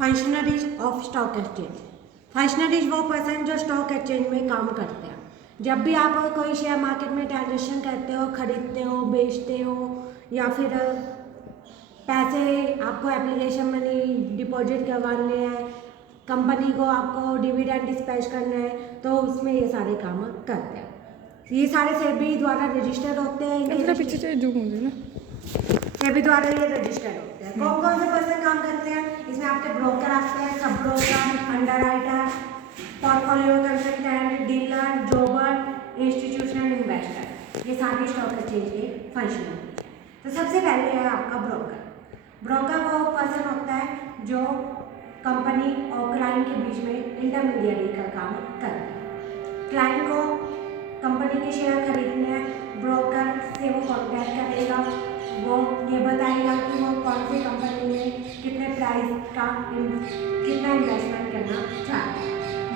Functionaries of stock exchange. Functionaries वो person जो stock exchange में काम करते हैं। जब भी आप कोई शेयर मार्केट में ट्रांजेक्शन करते हो, खरीदते हो, बेचते हो या फिर पैसे आपको एप्लीकेशन मनी डिपॉजिट करवाने हैं, कंपनी को आपको डिविडेंड डिस्पैच करना है, तो उसमें ये सारे काम करते हैं। ये सारे सेबी द्वारा रजिस्टर्ड होते हैं। पीछे से जो मुझे ना सेबी द्वारा ये रजिस्टर्ड होते हैं। कौन कौन से पर्सन काम करते हैं इसमें? आपके ब्रोकर आते हैं, सब broker, underwriter, portfolio consultant, dealer, jobber, institutional investor, ये सारे स्टॉक एक्सचेंज के फंक्शन होते हैं। तो सबसे पहले है आपका ब्रोकर। ब्रोकर वो पर्सन होता है जो कंपनी और क्लाइंट के बीच में इंटरमीडिएटरी का काम करता है। क्लाइंट को कंपनी के शेयर खरीदने हैं, ब्रोकर से वो कॉन्टैक्ट करेगा, वो ये बताएगा कि वो कौन सी कंपनी में कितने प्राइस का कितना इन्वेस्टमेंट करना चाहता है।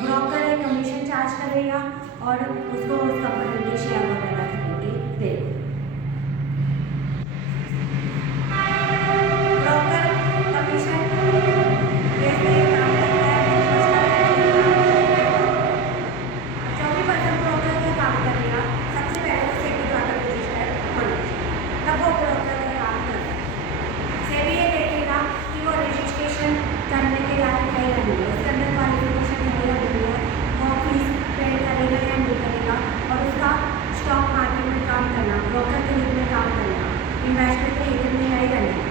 ब्रोकर एक कमीशन चार्ज करेगा और उसको उस कंपनी के शेयर वगैरह खरीद के देगा। ब्रोकर कमीशन जैसे काम करता है, जो भी पर्सन ब्रोकर का काम करेगा सबसे पहले वो सेबी द्वारा रजिस्टर्ड होना चाहिए, तब वो ब्रोकर का काम करता है। सेबी ये देखेगा कि वो रजिस्ट्रेशन करने के लायक है या नहीं, उसके अंदर क्वालिफिकेशन है या नहीं है, वो फीस पे करेगा या नहीं करेगा, और उसका स्टॉक मार्केट में काम करना, ब्रोकर के रूप में काम करना, इन्वेस्टर के हित में है या नहीं।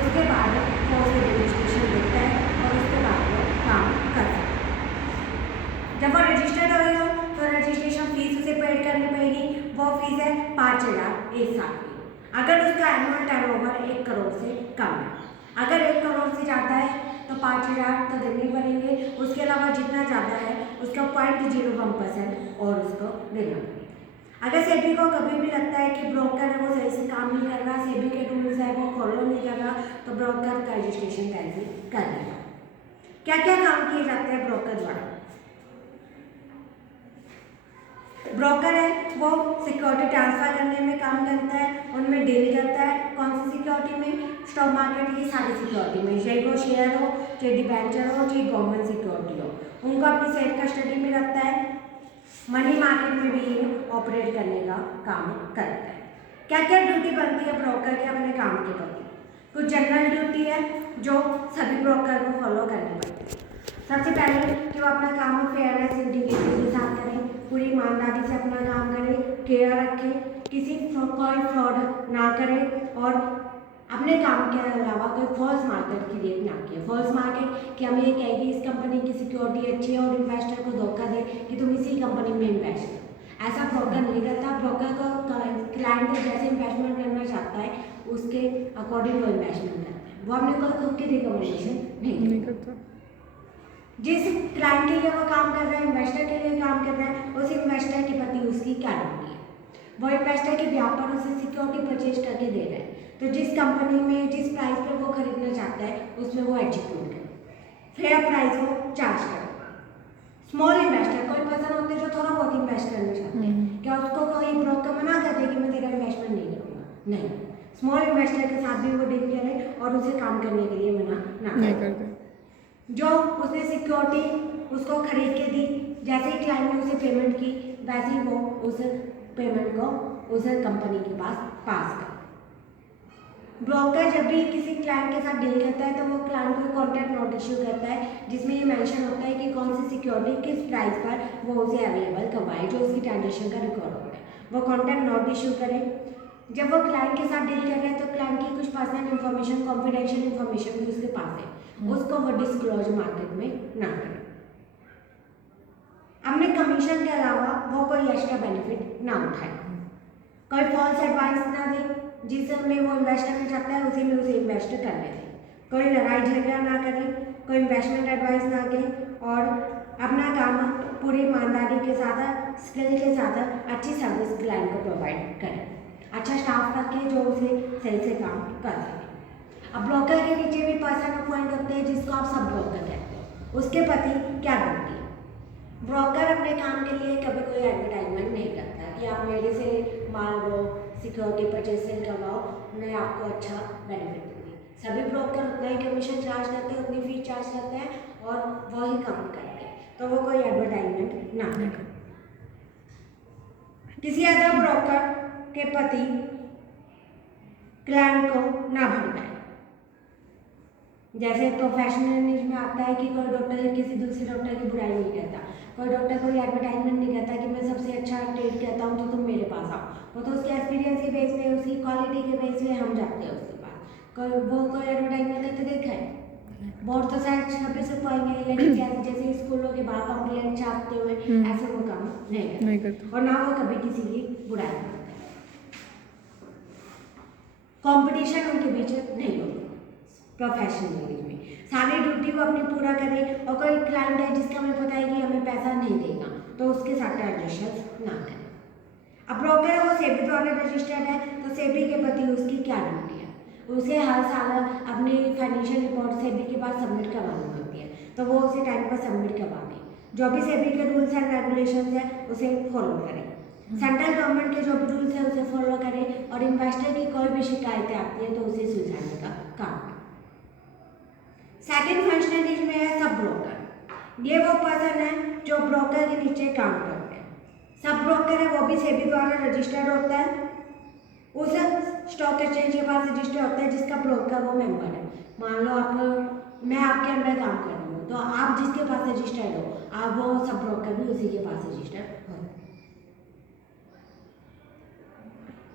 उसके बाद वो उसे रजिस्ट्रेशन देता है और उसके बाद वो काम करता है। जब वो रजिस्टर्ड होगा तो रजिस्ट्रेशन फीस उसे पेड करनी पड़ेगी। वो फीस है 5,000 एक साल की, अगर उसका एनुअल टर्नओवर 1 करोड़ से कम है। अगर 1 करोड़ से ज़्यादा है तो 5,000 तो देने पड़ेंगे। उसके अलावा जितना ज़्यादा है उसका 0.01% और उसको देना पड़ेगा। अगर सेबी को कभी भी लगता है कि ब्रोकर है वो सही से काम नहीं कर रहा, सेबी के रूल्स है वो फॉलो नहीं कर रहा, तो ब्रोकर का रजिस्ट्रेशन कैंसिल कर देगा। क्या क्या काम किए जाते हैं ब्रोकर द्वारा? ब्रोकर है वो सिक्योरिटी ट्रांसफर करने में काम करता है, उनमें डील करता है। कौन सी सिक्योरिटी में? स्टॉक मार्केट की सारी सिक्योरिटी में, चाहे वो शेयर हो, चाहे डिबेंचर हो, चाहे गवर्नमेंट सिक्योरिटी हो, उनको अपनी सेफ कस्टडी में रखता है। मनी मार्केट में भी ऑपरेट करने का काम करता है। क्या क्या ड्यूटी बनती है ब्रोकर के अपने काम के प्रति? कुछ जनरल ड्यूटी है जो सभी ब्रोकर को फॉलो करनी पड़ती है। सबसे पहले कि वो अपना काम फेयरनेस इंटीग्रिटी के साथ करें, पूरी ईमानदारी से अपना काम करें, केयर रखें, किसी कोई फ्रॉड ना करें और अपने काम के अलावा कोई फॉल्स मार्केट क्रिएट ना किए। फॉल्स मार्केट कि हम ये कहेंगे इस कंपनी की सिक्योरिटी अच्छी है और इन्वेस्टर को धोखा दे कि तुम इसी कंपनी में इन्वेस्ट करो, ऐसा ब्रोकर नहीं करता। ब्रोकर को क्लाइंट जैसे इन्वेस्टमेंट करना चाहता है उसके अकॉर्डिंग वो इन्वेस्टमेंट करता है, वो अपने को खुद की रिकमेंडेशन नहीं करता। जिस क्लाइंट के लिए वो काम कर रहा है, इन्वेस्टर के लिए काम कर रहा है, उस इन्वेस्टर के प्रति उसकी क्या ड्यूटी है? वो इन्वेस्टर के ब्याह पर उसे सिक्योरिटी परचेज करके दे रहा है, तो जिस कंपनी में जिस प्राइस पे वो खरीदना चाहता है उसमें वो एग्जीक्यूट करे, फेयर प्राइस को चार्ज करे। स्मॉल इन्वेस्टर कोई पर्सन होते हैं जो थोड़ा बहुत इन्वेस्ट करना चाहते हैं, क्या उसको कोई ब्रोकर मना कर दे कि मैं तेरा इन्वेस्टमेंट नहीं करूँगा? नहीं, स्मॉल इन्वेस्टर के साथ भी वो डील करे और उसे काम करने के लिए मना ना करते। जो उसने सिक्योरिटी उसको खरीद के दी, जैसे ही क्लाइंट ने उसे पेमेंट की वैसे ही वो उस पेमेंट को उस कंपनी के पास कर। ब्रोकर जब भी किसी क्लाइंट के साथ डील करता है तो वो क्लाइंट को कॉन्ट्रैक्ट नोट इश्यू करता है, जिसमें ये मेंशन होता है कि कौन सी सिक्योरिटी किस प्राइस पर वो उसे अवेलेबल करवाए, जो उसकी ट्रांजेक्शन का रिकॉर्ड होता है, वो कॉन्ट्रैक्ट नोट इश्यू करे। जब वो क्लाइंट के साथ डील कर रहे हैं तो क्लाइंट की कुछ पर्सनल इन्फॉर्मेशन, कॉन्फिडेंशियल इन्फॉर्मेशन भी उसके पास है, उसको वो डिस्क्लोज मार्केट में ना करे। अपने कमीशन के अलावा वो कोई एक्स्ट्रा बेनिफिट ना उठाए, कोई फॉल्स एडवाइस ना दे, जिसमें वो इन्वेस्ट करना चाहता है उसी में उसे इन्वेस्ट करने दे, कोई लड़ाई झगड़ा ना करे, कोई इन्वेस्टमेंट एडवाइस ना दे और अपना काम पूरी ईमानदारी के साथ, स्किल के साथ अच्छी सर्विस क्लाइंट को प्रोवाइड करे, अच्छा स्टाफ रखे जो उसे सही से काम कर सके। अब ब्रोकर के नीचे भी पर्सन अपॉइंट होते हैं जिसको आप सब ब्रोकर कहते हो, उसके प्रति क्या ड्यूटी है? ब्रोकर अपने काम के लिए कभी कोई एडवर्टाइजमेंट नहीं करता कि आप मेरे से माल लो, सिक्योरिटी परचेज सेल करवाओ, मैं आपको अच्छा बेनिफिट दूंगी। सभी ब्रोकर उतना ही कमीशन चार्ज करते हैं, उतनी फीस चार्ज करते हैं तो वो कोई एडवर्टाइजमेंट ना करे। किसी अदर ब्रोकर के प्रति क्लाइंट को ना भड़काए। जैसे प्रोफेशनलिज्म में आता है कि कोई डॉक्टर किसी दूसरे डॉक्टर की बुराई नहीं करता, कोई डॉक्टर कोई एडवर्टाइजमेंट नहीं करता कि मैं सबसे अच्छा ट्रीट करता हूँ तो तुम मेरे पास आओ। वो तो उसके एक्सपीरियंस के बेस पे, उसकी क्वालिटी के बेस पे हम जाते हैं उसके पास। कोई एडवर्टाइजमेंट करते देखा है? बोर्ड तो शायद छपे से पाएंगे, लेकिन जैसे स्कूलों के बाहर कंप्लेंट छापते हुए ऐसे वो काम नहीं करते और ना वो कभी किसी की बुराई करते। कंपटीशन उनके बीच नहीं होता। प्रोफेशनलिज्म में सारी ड्यूटी वो अपनी पूरा करे, और कोई क्लाइंट है जिसका हमें पता है कि हमें पैसा नहीं देगा तो उसके साथ ट्रांजेक्शन ना करें। अब ब्रोकर है वो सेबी द्वारा रजिस्टर्ड है, तो सेबी के प्रति उसकी क्या ड्यूटी है? उसे हर साल अपनी फाइनेंशियल रिपोर्ट सेबी के पास सबमिट करवानी होती है, तो वो उसे टाइम पर सबमिट करवा दें। जो भी सेबी के रूल्स एंड रेगुलेशन है उसे फॉलो करें। सेंट्रल गवर्नमेंट के जो भी रूल्स है उसे फॉलो करें, और इन्वेस्टर की कोई भी शिकायतें आती है तो उसे सुलझाने का काम करें। सेकेंड फंक्शनलिज्म में है सब ब्रोकर। ये वो पर्सन है जो ब्रोकर के नीचे काम करते हैं। सब ब्रोकर है वो भी सेबी द्वारा रजिस्टर्ड होता है, उस स्टॉक एक्सचेंज के पास रजिस्टर होता है जिसका ब्रोकर वो मेंबर है। मान लो मैं आपके अंडर काम कर रही हूँ, तो आप जिसके पास रजिस्टर्ड हो, आप वो सब ब्रोकर भी उसी के पास रजिस्टर्ड हो।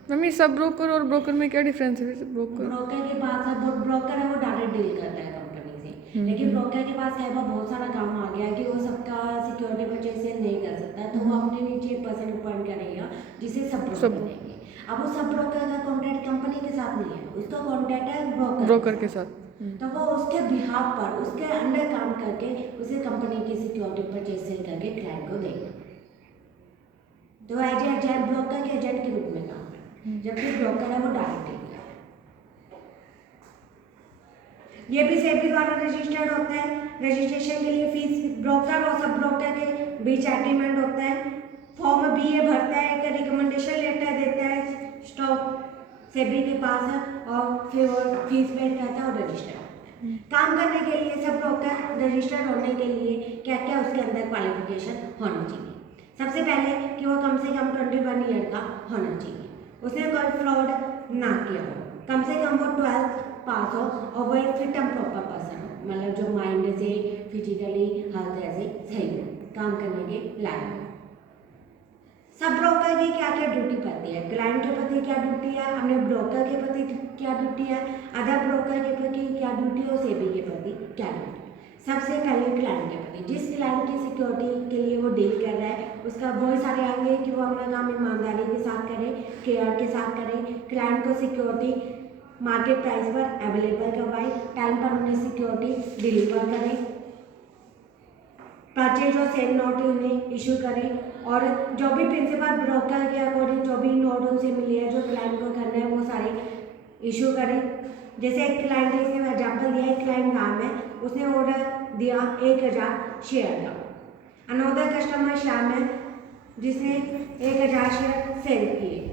मम्मी सब ब्रोकर और ब्रोकर में क्या डिफरेंस है? ब्रोकर के पास है, ब्रोकर है वो डायरेक्ट डील करता है कंपनी से, लेकिन ब्रोकर के पास है वो बहुत सारा काम आ गया है कि वो सबका सिक्योरिटी परचेज सेल नहीं कर सकता, तो वो अपने नीचे एक पर्सन अपॉइंट करेगा जिसे सब ब्रोकर देंगे। अब वो सब ब्रोकर का कॉन्ट्रैक्ट कंपनी के साथ नहीं है, उसका कॉन्ट्रैक्ट है ब्रोकर के साथ। तो वो उसके बिहाफ पर उसके अंडर काम करके उसे कंपनी की सिक्योरिटी परचेज सेल करके क्लाइंट को देगा। तो एज एजेंट ब्रोकर के एजेंट के रूप में काम है, जबकि ब्रोकर है वो डायरेक्ट डील करता है। ये भी सेबी द्वारा रजिस्टर्ड होता है। रजिस्ट्रेशन के लिए फीस ब्रोकर और सब ब्रोकर के बीच एग्रीमेंट होता है। फॉर्म BA भरता है, एक रिकमेंडेशन लेटर देता है स्टॉक सेबी के पास है, और फिर वो फीस पे करता है और रजिस्टर होता है। काम करने के लिए सब ब्रोकर रजिस्टर्ड होने के लिए क्या क्या उसके अंदर क्वालिफिकेशन होनी चाहिए? सबसे पहले कि वो कम से कम 21 ईयर का होना चाहिए, उसने कोई फ्रॉड ना किया हो, कम से कम वो 12th पास हो, और वो एक फिट एंड प्रॉपर पर्सन हो, मतलब जो माइंड से फिजिकली हर तरह से सही हो, काम करने के लायक हो। सब ब्रोकर की क्या क्या ड्यूटी पड़ती है? क्लाइंट के प्रति क्या ड्यूटी है, हमने ब्रोकर के प्रति क्या ड्यूटी है, अदर ब्रोकर के प्रति क्या ड्यूटी है, और सेबी के प्रति क्या ड्यूटी है? सबसे पहले क्लाइंट के प्रति, जिस क्लाइंट की सिक्योरिटी के लिए वो डील कर रहा है उसका बहुत सारे आएंगे कि वो अपना काम ईमानदारी के साथ करे, केयर के साथ करे, क्लाइंट को सिक्योरिटी मार्केट प्राइस पर अवेलेबल करवाए, टाइम पर उन्हें सिक्योरिटी डिलीवर करें, परचेज और सेल नोट उन्हें इशू करें, और जो भी प्रिंसिपल ब्रोकर के अकॉर्डिंग जो भी नोट उनसे मिली है जो क्लाइंट को करना है वो सारे इशू करें। जैसे एक क्लाइंट है, इसने एग्जाम्पल दिया, एक क्लाइंट नाम है, उसने ऑर्डर दिया 1000 शेयर का। अनदर कस्टमर श्याम है जिसने 1000 शेयर सेल किए।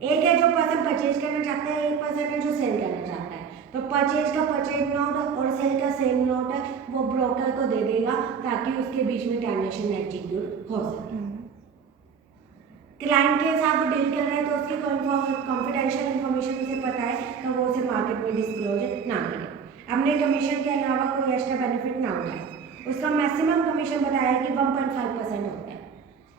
एक है जो पर्सन परचेज करना चाहता है, एक पर्सन है जो सेल करना चाहता है। तो परचेज का परचेज नोट और सेल का सेल नोट वो ब्रोकर को दे देगा ताकि उसके बीच में ट्रांजेक्शन एग्जीक्यूट हो सके। क्लाइंट के साथ वो डील कर रहा है तो उसकी कॉन्फिडेंशियल इन्फॉर्मेशन उसे पता है तो वो उसे मार्केट में डिस्क्लोज ना करे, अपने कमीशन के अलावा कोई एक्स्ट्रा बेनिफिट ना उठाए। उसका मैक्सिमम कमीशन बताया है कि 1.5% होता है,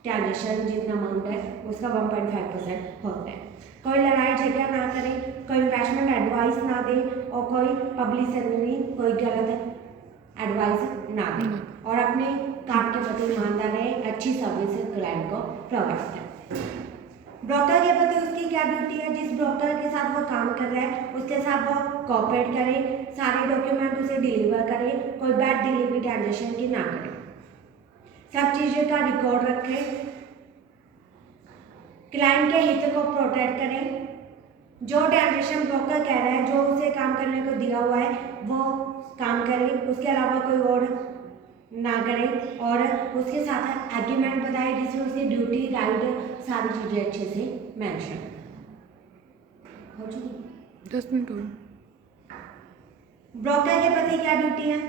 ट्रांजेक्शन जितना अमाउंट है उसका 1.5% होता है। कोई लड़ाई झगड़ा ना करे, कोई इन्वेस्टमेंट एडवाइस ना दे, और कोई पब्लिसिटी कोई गलत एडवाइस ना दे, और अपने काम के प्रति ईमानदार रहे, अच्छी सर्विस क्लाइंट को प्रोवाइड करें। ब्रोकर के प्रति उसकी क्या ड्यूटी है? जिस ब्रोकर के साथ वो काम कर रहा है उसके साथ वो कोऑपरेट करे, सारे डॉक्यूमेंट उसे डिलीवर करे, कोई बैड डिलीवरी ट्रांजेक्शन की ना करे, सब चीज़ों का रिकॉर्ड रखे, क्लाइंट के हित को प्रोटेक्ट करें, जो ट्रांजेक्शन ब्रोकर कह रहा है, जो उसे काम करने को दिया हुआ है वो काम करे, उसके अलावा कोई और ना करें और उसके साथ एग्रीमेंट बताए जिसमें उसकी ड्यूटी राइट सारी चीज़ें अच्छे से मेंशन हो चुकी। 10 मिनट हो गए। ब्रोकर के प्रति क्या ड्यूटी है?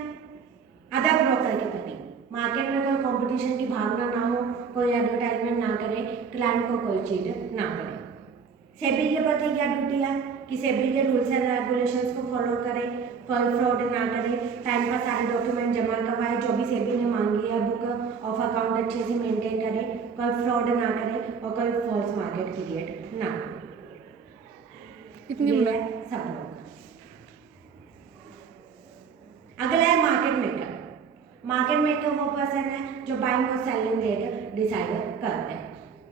अदर ब्रोकर के प्रति मार्केट में कोई कंपटीशन की भावना ना हो, कोई एडवर्टाइजमेंट ना करे, क्लाइंट को कोई चीज़ ना करे। सेबी के प्रति क्या ड्यूटी है कि सेबी के रूल्स एंड रेगुलेशंस को फॉलो करें, कोई फ्रॉड ना करें, टाइम पर सारे डॉक्यूमेंट जमा करवाए, जो भी सेबी ने मांगी है बुक ऑफ अकाउंट अच्छे से मेंटेन करें, कोई फ्रॉड ना करें और कोई फॉल्स मार्केट क्रिएट ना करें। कितनी ये मिनट? है सब लोग। अगला है मार्केट मेकर। मार्केट मेकर वो पर्सन है जो बाइंग और सेलिंग रेट डिसाइड करते हैं,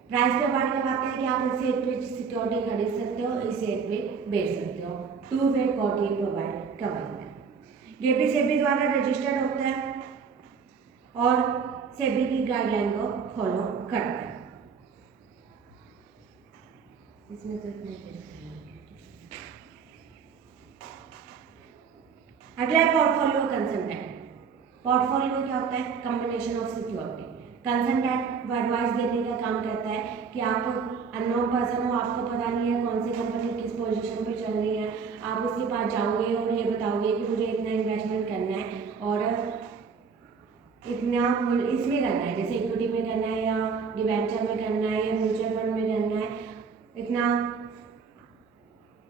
प्राइस पे बात करवाते हैं कि आप इस रेट पे सिक्योरिटी खरीद सकते हो, इस रेट पे बेच सकते हो, टू वे कोटिंग प्रोवाइड करवाते हैं। ये भी सेबी द्वारा रजिस्टर्ड होता है और सेबी की गाइडलाइन को फॉलो करता है। इसमें तो अगला है पोर्टफोलियो कंसल्टेंट। पोर्टफोलियो क्या होता है? Combination of security. कंसल्टेंट वो एडवाइस देने का काम करता है कि आप अननोन पर्सन हो, आपको पता नहीं है कौन सी कंपनी किस पोजीशन पे चल रही है, आप उसके पास जाओगे और ये बताओगे कि मुझे इतना इन्वेस्टमेंट करना है और इतना इसमें करना है, जैसे इक्विटी में करना है या डिवेंचर में करना है या म्यूचुअल फंड में करना है, इतना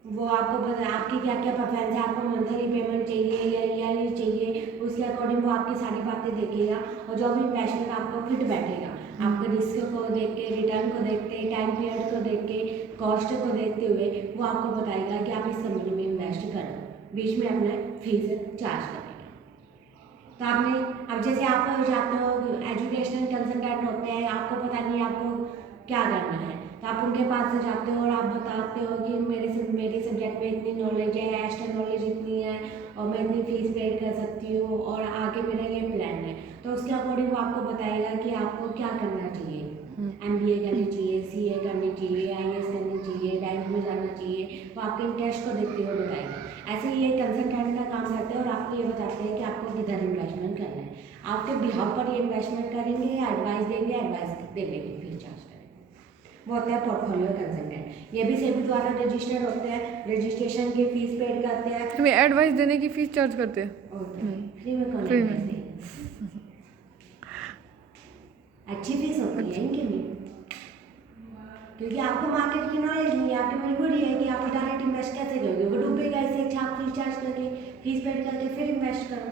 वो आपको पता आपकी क्या क्या प्रेफरेंस है, आपको मंथली पेमेंट चाहिए या ईयरली चाहिए, उसके अकॉर्डिंग वो आपकी सारी बातें देखेगा और जो भी इन्वेस्टमेंट आपको फिट बैठेगा, आपके रिस्क को देख के, रिटर्न को देखते, टाइम पीरियड को देख के, कॉस्ट को देखते हुए वो आपको बताएगा कि आप इस कंपनी में इन्वेस्ट करो, बीच में अपना फीस चार्ज करेगा। तो आपने अब जैसे आप जाते हो एजुकेशनल कंसल्टेंट होते हैं, आपको पता नहीं आपको क्या करना है, तो आप उनके पास से जाते हो और आप बताते हो कि मेरे सब्जेक्ट में इतनी नॉलेज है, एक्स्ट्रा नॉलेज इतनी है और मैं इतनी फीस पेड कर सकती हूँ और आगे मेरा ये प्लान है, तो उसके अकॉर्डिंग वो आपको बताएगा कि आपको क्या करना चाहिए। MBA करनी चाहिए, CA करनी चाहिए, IAS करनी चाहिए, बैंक में जाना चाहिए, वो आपके इंटरेस्ट को देखते हुए बताएगा। ऐसे ही ये कंसल्टेंट का काम करते हैं और आपको ये बताते हैं कि आपको किधर इन्वेस्टमेंट करना है, आपके बिहाफ पर ये इन्वेस्टमेंट करेंगे या एडवाइस देंगे, एडवाइस देने की फीस चार्ज करेंगे। वो होता है पोर्टफोलियो कंसल्टेंट। ये भी सेबी द्वारा रजिस्टर्ड होते हैं, रजिस्ट्रेशन की फीस पेड करते हैं। हमें एडवाइस देने की फीस चार्ज करते हैं? फ्री में कौन फ्री में। एडवाइस देगा? अच्छी फीस होती है इनकी भी, क्योंकि आपको मार्केट की नॉलेज नहीं है, आपकी मजबूरी है कि आप डायरेक्ट इन्वेस्ट कैसे करोगे, वो डूबेगा, इससे अच्छा आप फीस चार्ज करके, फीस पेड करके फिर इन्वेस्ट करो।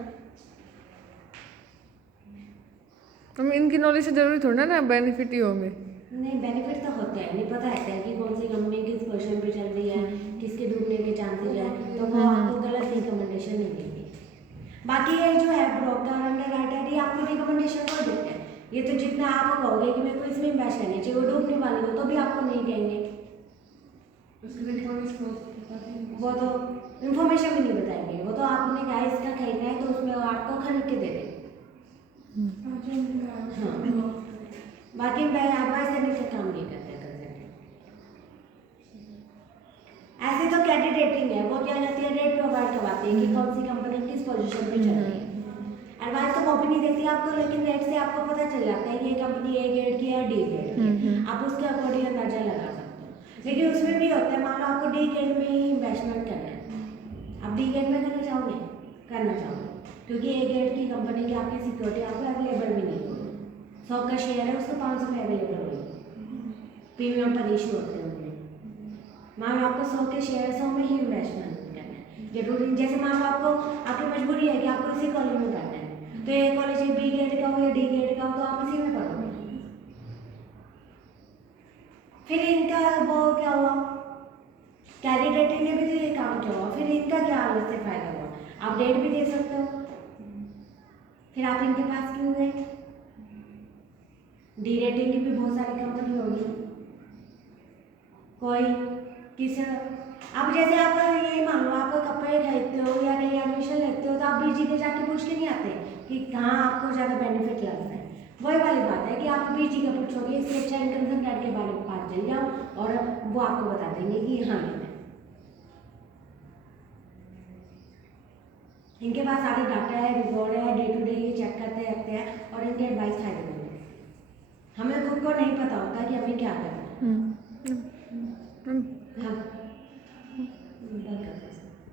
हमें इनकी नॉलेज से जरूरी थोड़ा ना बेनिफिट ही हो हमें। नहीं, बेनिफिट तो होता है, नहीं पता रहता है कि कौन सी कंपनी किस पोजीशन पे चल रही है, किसके डूबने के चांसेस है, तो वो आपको गलत रिकमेंडेशन नहीं देंगे। बाकी ये जो है ब्रोकर, अंडरराइटर, ये आपको रिकमेंडेशन को देते हैं, ये तो जितना आप कहोगे कि मेरे को इसमें इन्वेस्ट करना चाहिए, वो डूबने वाली हो तो भी आपको नहीं कहेंगे, वो तो इन्फॉर्मेशन भी नहीं बताएंगे, वो तो आपने कहा इसका खरीदना है तो उसमें आपको खरीद के दे देंगे। हाँ, बाकी एडवाइस देने का काम नहीं करते कंसल्टेंट। ऐसे तो कैंडिडेटिंग है, वो क्या कहती है, रेट प्रोवाइड करवाते हैं कि कौन सी कंपनी किस पोजीशन पे चल रही है। एडवाइस तो कॉपी नहीं देती आपको, लेकिन रेट से आपको पता चल जाता है कि ये कंपनी A ग्रेड की है, D ग्रेड की है, आप उसके अकॉर्डिंग अंदाजा लगा सकते हो। लेकिन उसमें भी होता है, मान लो आपको D ग्रेड में ही इन्वेस्टमेंट करना है, आप D ग्रेड में करना चाहोगे, क्योंकि A ग्रेड की कंपनी की आपकी सिक्योरिटी आपको अवेलेबल भी नहीं होगी, 100 का शेयर है उसको 500 में अवेलेबल होगी, प्रीमियम पर इशू होते हैं उनमें। मान लो आपको 100 के शेयर 100 में ही इन्वेस्टमेंट करना है, जरूरी जैसे मान लो आपको आपकी मजबूरी है कि आपको इसी कॉलेज में करना है, तो ये कॉलेज B ग्रेड का हो या D ग्रेड का हो तो आप इसी में पढ़ोगे। फिर इनका वो क्या हुआ, कैंडिडेट ने भी तो ये काम किया हुआ, फिर इनका क्या अलग से फायदा हुआ, आप रेट भी दे सकते हो, फिर आप इनके पास क्यों गए? D रेटिंग की भी बहुत सारी कंपनी होगी, कोई किस अब जैसे आप ये मान लो आप कपड़े खरीदते हो या कहीं एडमिशन लेते हो तो आप BG के जाके पूछ के नहीं आते कि कहाँ आपको ज़्यादा बेनिफिट लगता है। वही वाली बात है कि आप BG का पूछोगे, इससे अच्छा इनकम कंसल्टेंट के बारे में पास चल जाओ और वो आपको बता देंगे कि हाँ लेना है। इनके पास सारे डाटा है, रिकॉर्ड है, डे टू डे ये चेक करते रहते हैं और इनकी एडवाइस फायदेमंद है। हमें खुद को नहीं पता होता कि हमें क्या करना है।